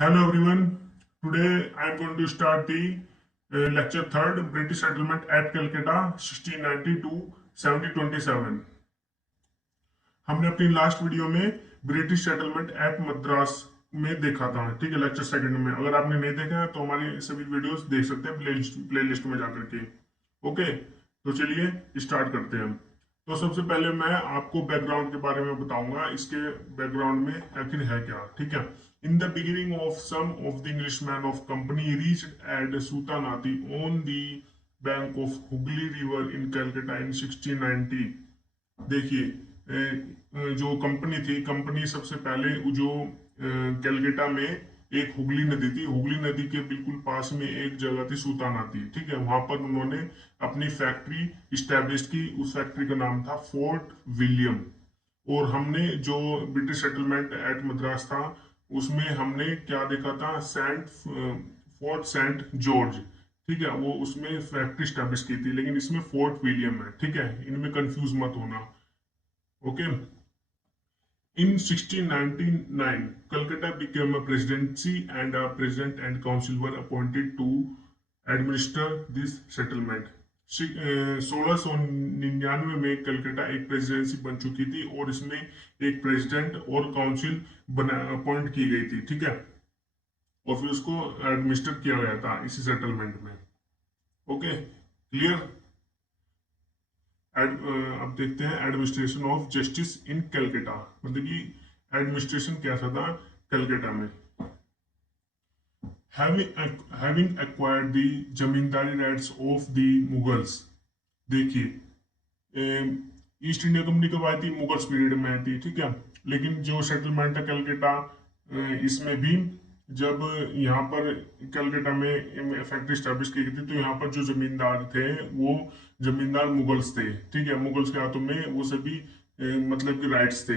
Hello everyone. Today I am going to start the lecture third British settlement at Calcutta 1690 to 1727. हमने अपनी last video में British settlement eight Madras में देखा था, ठीक है, लेक्चर सेकंड में। अगर आपने नहीं देखा है तो हमारी सभी वीडियोस देख सकते हैं प्लेलिस्ट में जाकर के। ओके, तो चलिए स्टार्ट करते हैं। तो सबसे पहले मैं आपको बैकग्राउंड के बारे में बताऊंगा, इसके बैकग्राउंड में आखिर है क्या, ठीक है। In the beginning of some of the Englishman of company reached at Sutanuti on the bank of Hooghly river in Calcutta in 1690। देखिए, जो कंपनी थी, कंपनी सबसे पहले जो कैलकाटा में एक हुगली नदी थी, हुगली नदी के बिल्कुल पास में एक जगह थी सूताना थी, ठीक है। वहां पर उन्होंने अपनी फैक्ट्री इस्टेब्लिश की। उस फैक्ट्री का नाम था फोर्ट विलियम। और हमने जो ब्रिटिश सेटलमेंट एट मद्रास था उसमें हमने क्या देखा था, फोर्ट सेंट जॉर्ज, ठीक है, वो उसमें फैक्ट्री स्टैब्लिश की थी। लेकिन इसमें फोर्ट विलियम है, ठीक है, इनमें कंफ्यूज मत होना। Okay, in 1699, Calcutta became a presidency and a president and council were appointed to administer this settlement. 1699 में कलकत्ता एक प्रेसिडेंसी बन चुकी थी और इसमें एक प्रेसिडेंट और काउंसिल बना अपॉइंट की गई थी, ठीक है। और फिर उसको एडमिनिस्टर किया गया था इसी सेटलमेंट में। Okay, clear. अब देखते हैं administration of justice in Calcutta, मतलब कि एडमिनिस्ट्रेशन कैसा था कलकत्ता में। Having acquired the zamindari rights of the Mughals. देखिए, ईस्ट इंडिया कंपनी कब आई थी, मुगल्स पीरियड में आई थी, ठीक है। लेकिन जो सेटलमेंट है कलकत्ता, इसमें भी जब यहाँ पर कलकत्ता में फैक्ट्री स्टैब्लिश की गई थी तो यहाँ पर जो जमींदार थे वो जमींदार मुगल्स थे, ठीक है। मुगल्स के हाथों में वो सभी मतलब कि राइट्स थे।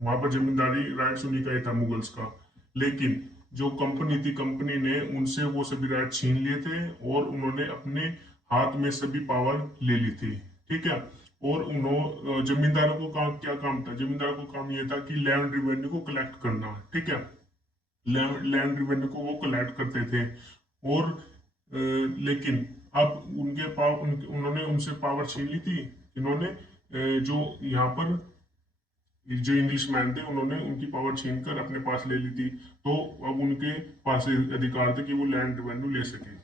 वहां पर जमींदारी राइट्स उन्हीं का ही था, मुगल्स का। लेकिन जो कंपनी थी, कंपनी ने उनसे वो सभी राइट छीन लिए थे और उन्होंने अपने हाथ में सभी पावर ले ली थी, ठीक है। और उन्होंने जमींदारों को काम, क्या काम था, जमींदारों को काम ये था कि लैंड रिवेन्यू को कलेक्ट करना, ठीक है। लैंड रिवेन्यू को वो कलेक्ट करते थे। और लेकिन अब उन्होंने उनसे पावर छीन ली थी। इन्होंने जो यहाँ पर जो इंग्लिश मैन थे उन्होंने उनकी पावर छीन कर अपने पास ले ली थी। तो अब उनके पास अधिकार थे कि वो लैंड रेवेन्यू ले सके,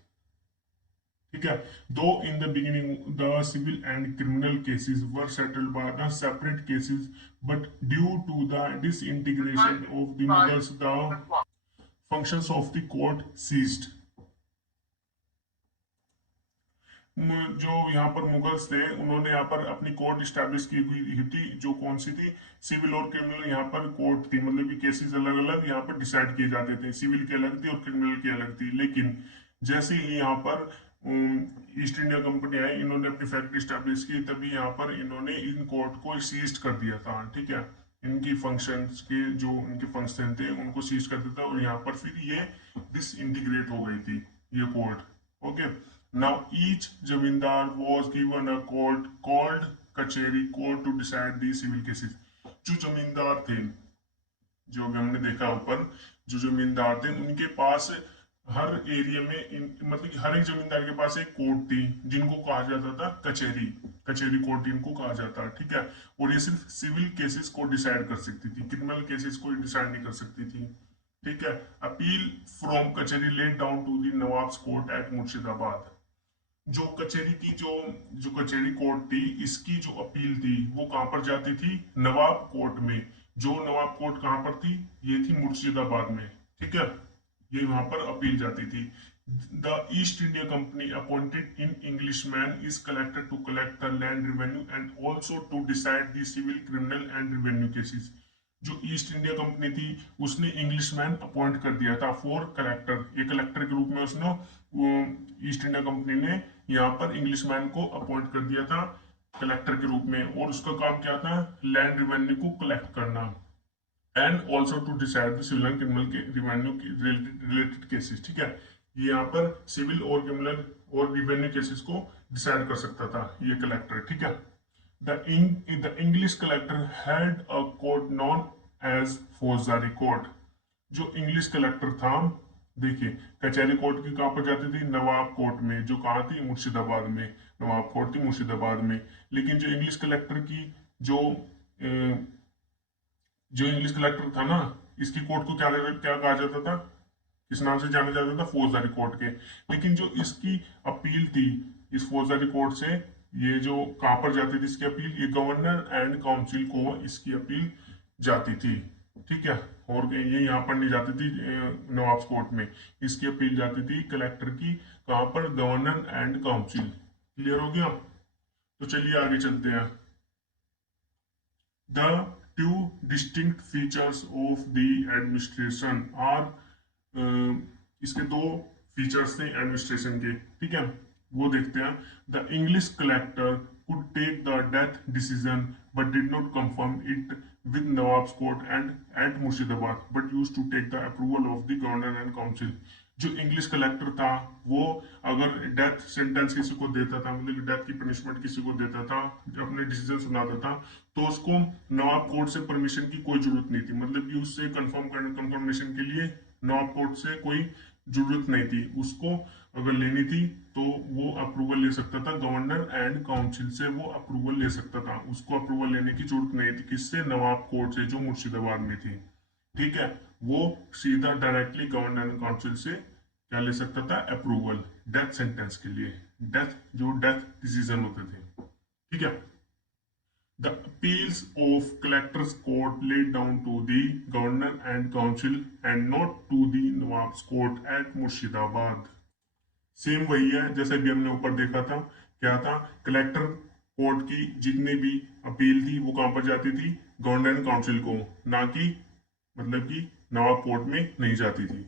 ठीक है। Though in the beginning the civil and criminal cases were settled by the separate cases, but due to the disintegration of the Mughals the functions of the court ceased. जो यहाँ पर मुगल्स थे उन्होंने यहाँ पर अपनी कोर्ट स्टैब्लिश की हुई थी, जो कौन सी थी, सिविल और क्रिमिनल यहाँ पर कोर्ट थी। मतलब कि केसेस अलग अलग यहाँ पर डिसाइड किए जाते थे, सिविल की अलग थी और क्रिमिनल की अलग थी। लेकिन जैसे ही यहाँ पर ईस्ट इंडिया कंपनी आई, इन्होंने अपनी फैक्ट्री स्टैब्लिश की, तभी यहाँ पर इन्होंने इन कोर्ट को सीज कर दिया था, ठीक है। इनकी फंक्शंस के जो इनके फंक्शन थे उनको सीज कर दिया था और यहाँ पर फिर ये डिसइंटीग्रेट हो गई थी ये court. Okay, now each Jamindar was given a court called Kacheri court to decide the civil cases. जो जमींदार थे, जो अभी हमने देखा ऊपर, जो जमींदार थे उनके पास हर एरिया में मतलब कि हर एक जमींदार के पास एक कोर्ट थी जिनको कहा जाता था कचेरी। कचेरी कोर्ट इनको कहा जाता है, ठीक है। और ये सिर्फ सिविल केसेस को डिसाइड कर सकती थी, क्रिमिनल केसेस को डिसाइड नहीं कर सकती थी, ठीक है। Appeal from kacheri let down to the nawab's court at Murshidabad. जो कचेरी की जो कचेरी कोर्ट थी, इसकी जो अपील थी वो कहां पर जाती थी, नवाब कोर्ट में। जो नवाब कोर्ट कहां पर थी, ये थी मुर्शिदाबाद में, ठीक है। ये वहां पर अपील जाती थी। The East India Company appointed an English man as collector to collect the land revenue and also to decide the civil criminal and revenue cases. जो ईस्ट इंडिया कंपनी थी उसने इंग्लिश मैन अपॉइंट कर दिया था for collector, ये collector के रूप में उसने ईस्ट इंडिया कंपनी ने यहाँ पर इंग्लिश मैन को अपॉइंट कर दिया था कलेक्टर के रूप में। और उसका काम क्या था, लैंड रिवेन्यू को कलेक्ट करना and also to decide the civil and criminal के रिवेन्यू रिलेटेड केसेस, ठीक है। ये यहाँ पर सिविल और क्रिमिनल और रिवेन्यू केसेस को डिसाइड कर सकता था ये कलेक्टर, ठीक है। The English collector had a court known as Fozari Court. जो इंग्लिश कलेक्टर था, देखिए, कचहरी कोर्ट की कहाँ पर जाती थी, नवाब कोर्ट में, जो कहाँ थी, मुर्शिदाबाद में। नवाब कोर्ट थी मुर्शिदाबाद में। लेकिन जो इंग्लिश कलेक्टर की जो जो इंग्लिश कलेक्टर था ना, इसकी कोर्ट को क्या क्या कहा जाता था, किस नाम से जाना जाता था, फौजदारी कोर्ट के। लेकिन जो इसकी अपील थी, इस फौजदारी कोर्ट से ये जो कहाँ पर जाती थी इसकी अपील, ये गवर्नर एंड काउंसिल को इसकी अपील जाती थी। ठीक है। और ये यहाँ पर नहीं जाती थी नवाब कोर्ट में। इसकी अपील जाती थी कलेक्टर की, कहाँ पर, गवर्नर एंड काउंसिल। क्लियर हो गया। तो चलिए आगे चलते हैं। The two distinct features of the administration are इसके दो फीचर्स थे एडमिनिस्ट्रेशन के। ठीक है, वो देखते हैं। The English collector could take the death decision but did not confirm it with nawab's court and at Murshidabad but used to take the approval of the governor and council. जो इंग्लिश कलेक्टर था, वो अगर डेथ सेंटेंस किसी को देता था, मतलब death की पनिशमेंट किसी को देता था, अपने डिसीजन सुनाता था, तो उसको नवाब कोर्ट से परमिशन की कोई जरूरत नहीं थी। मतलब कि उससे कंफर्मेशन के लिए नॉर्थ कोर्ट से कोई जरूरत नहीं थी उसको। अगर लेनी थी तो वो अप्रूवल ले सकता था, गवर्नर एंड काउंसिल से वो अप्रूवल ले सकता था। उसको अप्रूवल लेने की जरूरत नहीं थी, किससे, नवाब कोर्ट से, जो मुर्शिदाबाद में थी। ठीक है। वो सीधा डायरेक्टली गवर्नर एंड काउंसिल से क्या ले सकता था, अप्रूवल, डेथ सेंटेंस के लिए, डेथ, जो डेथ डिसीजन होते थे। ठीक है। The appeals of collector's court laid down to the governor and council and not to the Nawab's court at Murshidabad। Same वही है जैसे भी हमने ऊपर देखा था। क्या था, कलेक्टर कोर्ट की जितनी भी अपील थी वो कहां पर जाती थी, गवर्नर एंड काउंसिल को, ना कि, मतलब कि नवाब कोर्ट में नहीं जाती थी।